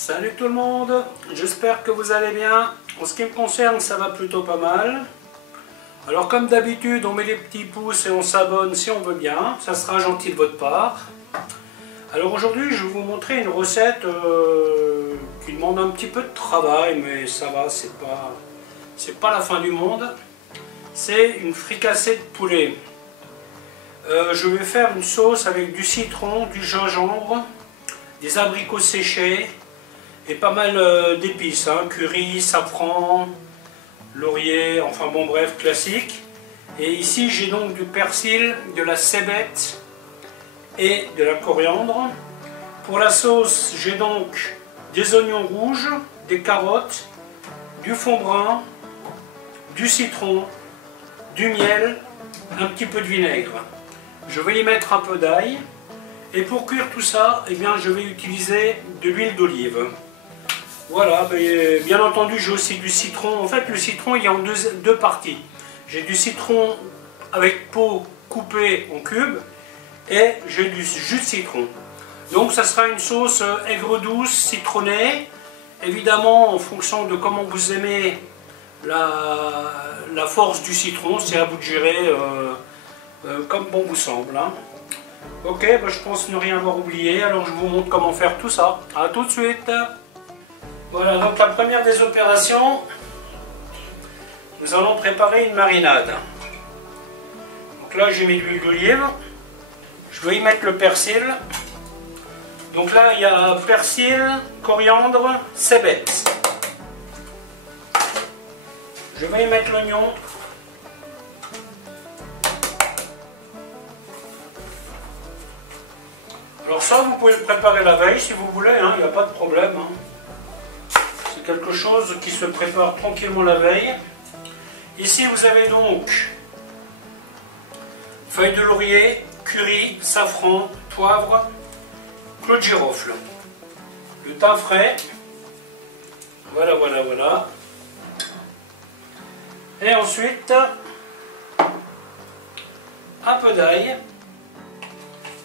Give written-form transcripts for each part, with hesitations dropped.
Salut tout le monde, j'espère que vous allez bien. En ce qui me concerne, ça va plutôt pas mal. Alors comme d'habitude, on met les petits pouces et on s'abonne si on veut bien, ça sera gentil de votre part. Alors aujourd'hui, je vais vous montrer une recette qui demande un petit peu de travail, mais ça va, c'est pas la fin du monde. C'est une fricassée de poulet. Je vais faire une sauce avec du citron, du gingembre, des abricots séchés et pas mal d'épices, hein, curry, safran, laurier, enfin bon bref, classique. Et ici j'ai donc du persil, de la cébette et de la coriandre. Pour la sauce, j'ai donc des oignons rouges, des carottes, du fond brun, du citron, du miel, un petit peu de vinaigre. Je vais y mettre un peu d'ail. Et pour cuire tout ça, eh bien, je vais utiliser de l'huile d'olive. Voilà, bien entendu, j'ai aussi du citron. En fait, le citron, il y a en deux parties. J'ai du citron avec peau coupée en cubes et j'ai du jus de citron. Donc, ça sera une sauce aigre-douce, citronnée. Évidemment, en fonction de comment vous aimez la force du citron, c'est à vous de gérer comme bon vous semble, hein. Ok, je pense ne rien avoir oublié, alors je vous montre comment faire tout ça. A tout de suite. Voilà, donc la première des opérations, nous allons préparer une marinade. Donc là j'ai mis de l'huile d'olive, je vais y mettre le persil. Donc là il y a persil, coriandre, cébette. Je vais y mettre l'oignon. Alors ça, vous pouvez le préparer la veille si vous voulez, hein, il n'y a pas de problème. Hein. C'est quelque chose qui se prépare tranquillement la veille. Ici, vous avez donc feuilles de laurier, curry, safran, poivre, clou de girofle, le thym frais. Voilà, voilà, voilà. Et ensuite, un peu d'ail.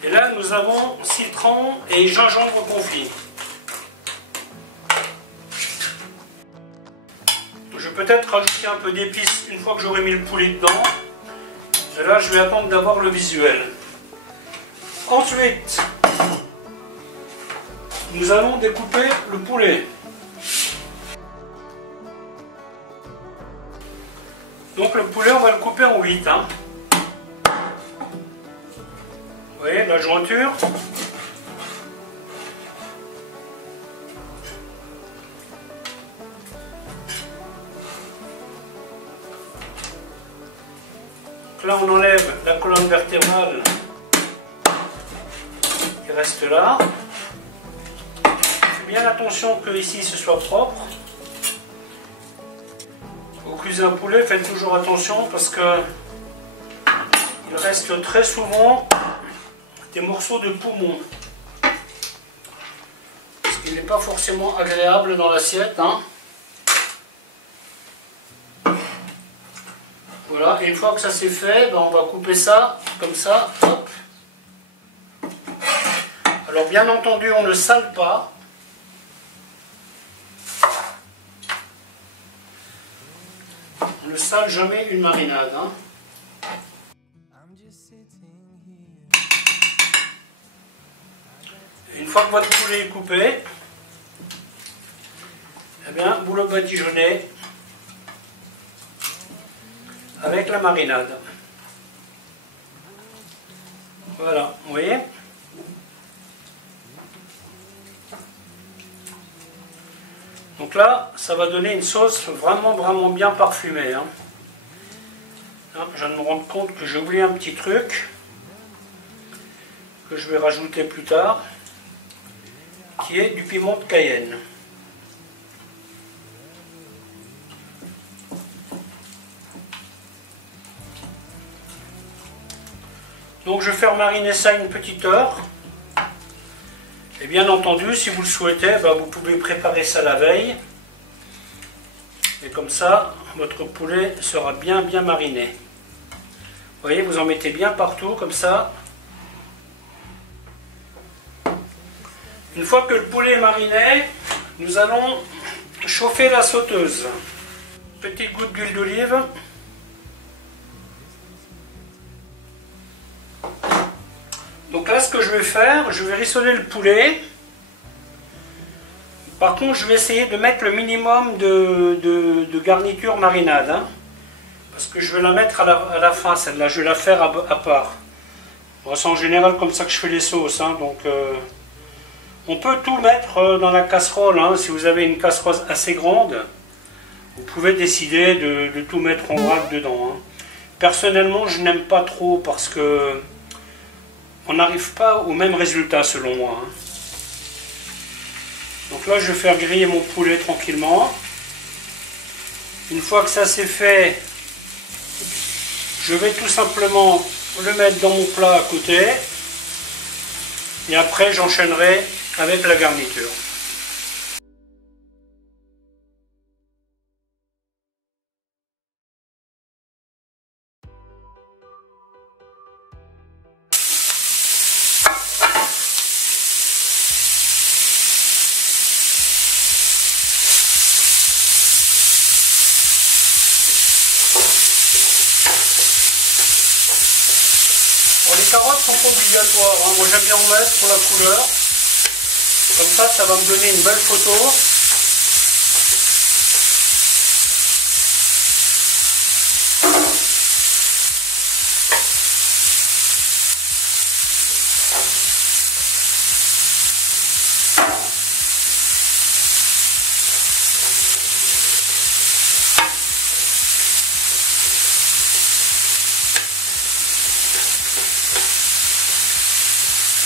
Et là, nous avons citron et gingembre confit. Je vais peut-être rajouter un peu d'épices une fois que j'aurai mis le poulet dedans. Et là, je vais attendre d'avoir le visuel. Ensuite, nous allons découper le poulet. Donc le poulet, on va le couper en 8. Hein. Vous voyez la jointure. Donc là on enlève la colonne vertébrale qui reste là. Faites bien attention que ici ce soit propre. Au cuisez un poulet, faites toujours attention parce que il reste très souvent des morceaux de poumon. Parce qu'il n'est pas forcément agréable dans l'assiette. Hein. Voilà, et une fois que ça c'est fait, on va couper ça comme ça. Hop. Alors bien entendu, on ne sale pas. On ne sale jamais une marinade. Hein. Une fois que votre poulet est coupé, eh bien, vous le badigeonnez avec la marinade. Voilà, vous voyez? Donc là, ça va donner une sauce vraiment bien parfumée. Hein. Là, je viens de me rendre compte que j'ai oublié un petit truc que je vais rajouter plus tard, qui est du piment de Cayenne. Donc je vais faire mariner ça une petite heure. Et bien entendu, si vous le souhaitez, vous pouvez préparer ça la veille. Et comme ça, votre poulet sera bien mariné. Vous voyez, vous en mettez bien partout, comme ça. Une fois que le poulet est mariné, Nous allons chauffer la sauteuse. Petite goutte d'huile d'olive. Donc là, ce que je vais faire, je vais rissoler le poulet. Par contre, je vais essayer de mettre le minimum de garniture marinade. Hein, parce que je vais la mettre à la fin, celle-là. Je vais la faire à part. Bon, c'est en général comme ça que je fais les sauces. Hein, donc, on peut tout mettre dans la casserole. Hein, si vous avez une casserole assez grande, vous pouvez décider de tout mettre en vrac dedans. Hein. Personnellement, je n'aime pas trop parce que on n'arrive pas au même résultat selon moi. Hein. Donc là, je vais faire griller mon poulet tranquillement. Une fois que ça c'est fait, je vais tout simplement le mettre dans mon plat à côté. Et après, j'enchaînerai avec la garniture. Les carottes sont pas obligatoires, hein. Moi j'aime bien en mettre pour la couleur. Comme ça va me donner une belle photo.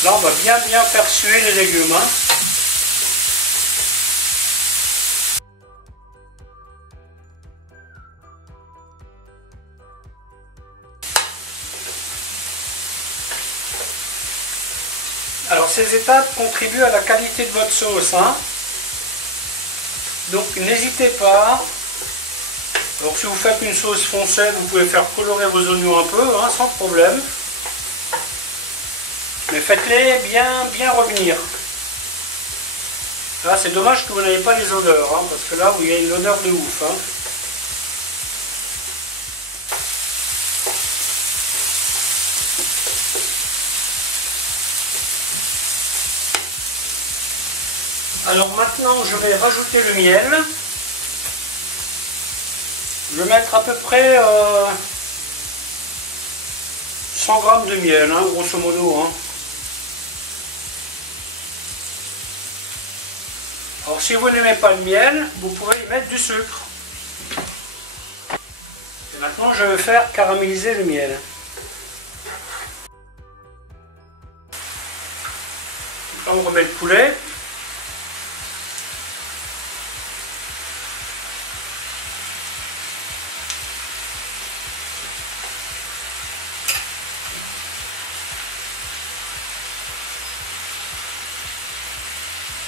Là, on va bien faire suer les légumes. Hein. Alors, ces étapes contribuent à la qualité de votre sauce. Hein. Donc, n'hésitez pas. Alors, si vous faites une sauce foncée, vous pouvez faire colorer vos oignons un peu, hein, sans problème. Mais faites-les bien revenir. Là, c'est dommage que vous n'ayez pas les odeurs, hein, parce que là, il y a une odeur de ouf. Hein. Alors maintenant, je vais rajouter le miel. Je vais mettre à peu près 100 g de miel, hein, grosso modo. Hein. Alors si vous n'aimez pas le miel, vous pouvez y mettre du sucre. Et maintenant je vais faire caraméliser le miel. Là on remet le poulet.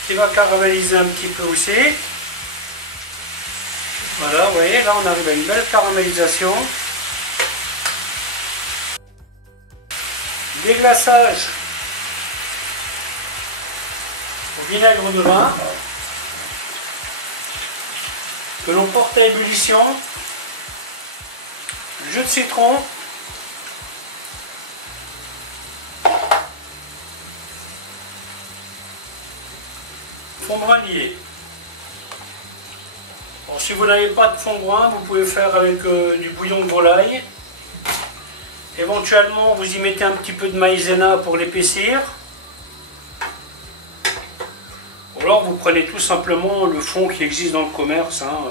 Qui va caraméliser un petit peu aussi. Voilà, vous voyez, là on arrive à une belle caramélisation. Déglaçage au vinaigre de vin que l'on porte à ébullition. Jus de citron. Fond brun lié. Bon, si vous n'avez pas de fond brun, vous pouvez faire avec du bouillon de volaille. Éventuellement, vous y mettez un petit peu de maïzena pour l'épaissir. Ou alors, vous prenez tout simplement le fond qui existe dans le commerce. Hein.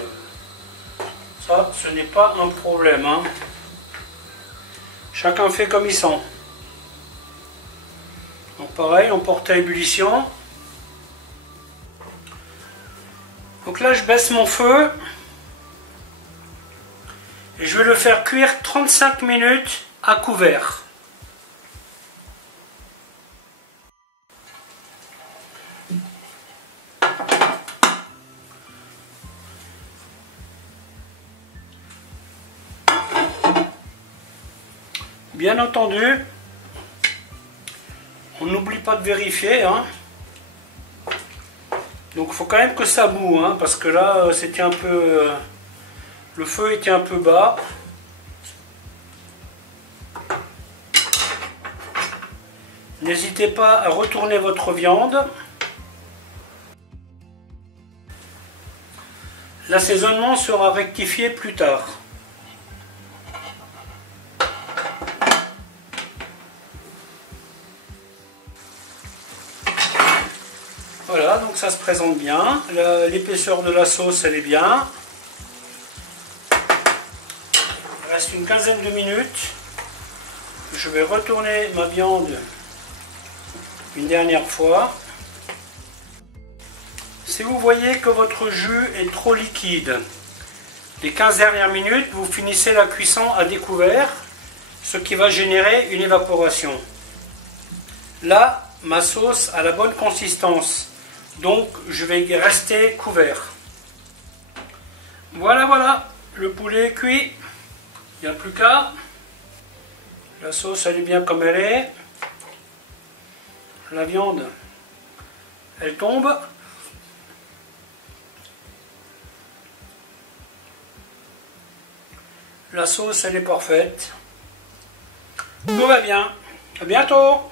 Ça, ce n'est pas un problème. Hein. Chacun fait comme il sent. Donc pareil, on porte à ébullition. Donc là, je baisse mon feu et je vais le faire cuire 35 minutes à couvert. Bien entendu, on n'oublie pas de vérifier. Hein. Donc il faut quand même que ça boue, hein, parce que là c'était un peu... le feu était un peu bas. N'hésitez pas à retourner votre viande. L'assaisonnement sera rectifié plus tard. Voilà, donc ça se présente bien. L'épaisseur de la sauce, elle est bien. Il reste une quinzaine de minutes. Je vais retourner ma viande une dernière fois. Si vous voyez que votre jus est trop liquide, les 15 dernières minutes, vous finissez la cuisson à découvert, ce qui va générer une évaporation. Là, ma sauce a la bonne consistance, donc je vais rester couvert. Voilà, le poulet est cuit, il n'y a plus qu'à. La sauce, elle est bien comme elle est. La viande, elle tombe. La sauce, elle est parfaite. Tout va bien. À bientôt.